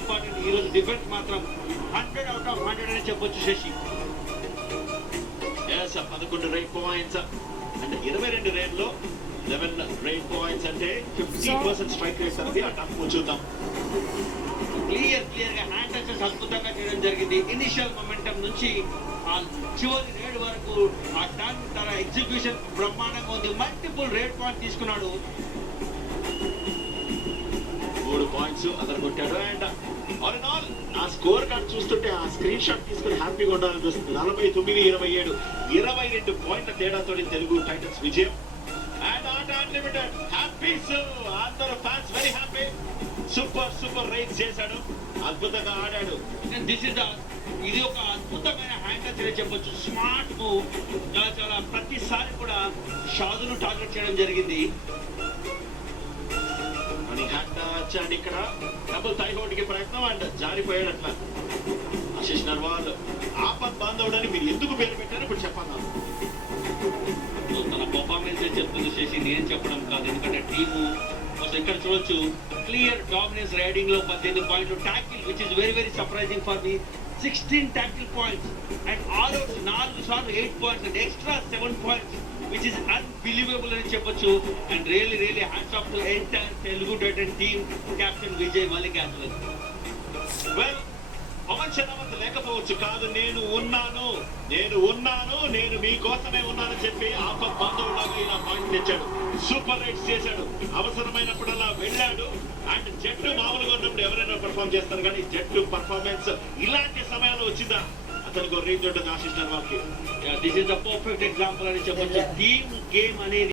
Important. ఈ రోజు defence మాత్రం 100 out of 100 అని చెప్పొచ్చు శశి. 11 రేట్ పాయింట్స్ అంటే 22 రేట్లో 11 రేట్ పాయింట్స్ అంటే 50% స్ట్రైక్ రేట్ అనేది ఆ టఫ్ చూద్దాం. క్లియర్ గా హ్యాండ్ టచెస్ అద్భుతంగా చేయడం జరిగింది. ఇనిషియల్ మొమెంటం నుంచి ఆ చివరి రేడ్ వరకు ఆ టర్న్ తన ఎగ్జిక్యూషన్ బ్రహ్మాండంగా ఉంది. మల్టిపుల్ రేడ్ పాయింట్ తీసుకున్నాడు. 3 పాయింట్స్ అతను కొట్టాడు. అండ్ ఆల్ ఇన్ ఆల్ ఆ స్కోర్ కార్డ్ చూస్తుంటే ఆ స్క్రీన్ షాట్ తీసుకుని హ్యాపీగా ఉండాలనిపిస్తుంది. 49-27 22 పాయింట్ల తేడాతో తెలుగు టైటన్స్ విజయం. అండ్ ఆట అన్లిమిటెడ్ హ్యాపీ. సో అందరూ fans very happy. Super ride చేశాడు, అద్భుతంగా ఆడాడు. ఇది ఒక అద్భుతమైన హ్యాండ్ టచ్ అని చెప్పొచ్చు. Smart move. చాలా ప్రతిసారి కూడా షాదును టార్గెట్ చేయడం జరిగింది. అండ్ ఇక్కడ డబుల్ థై హోల్డ్కి ప్రయత్నం అండ్ జారిపోయాడు. అట్లా ఆశీష్ నర్వాల్ ఆపద్ బాంధవుడు అని మీరు ఎందుకు పేరు పెట్టారు ఇప్పుడు చెప్పాను. తన పర్ఫార్మెన్స్ చెప్తుంది శశి, నేను చెప్పడం కాదు. ఎందుకంటే టీము ఇక్కడ చూడొచ్చు క్లియర్ డామినెన్స్ రైడింగ్ లో 18 పాయింట్లు. Tackle which is very surprising for me. 16 tackle points and all out 4 సార్లు 8 points and extra 7 points which is unbelievable అని చెప్పొచ్చు. And really hats off to entire Telugu Titans team, Captain Vijay Malik as well. Well, Pavan Sharma లేకపోవచ్చు కాదు, నేను ఉన్నాను నేను మీకోసమే ఉన్నానని చెప్పి ఆపద్ బాంధవులాగా ఇలా పాయింట్ తెచ్చాడు. సూపర్ రైడ్స్ చేశాడు. అవసరమైనప్పుడల్లా వెళ్ళాడు. అండ్ జట్టు మామూలుగా ఉన్నప్పుడు ఎవరైనా పర్ఫార్మ్ చేస్తారు, కానీ జట్టు పర్ఫార్మెన్స్ ఇలాంటి సమయంలో వచ్చిందా అతనికి రేంజ్ ఉంటుంది ఆశీష్ నర్వాల్కి. This is the perfect example అని చెప్పొచ్చు. టీమ్ గేమ్ అనేది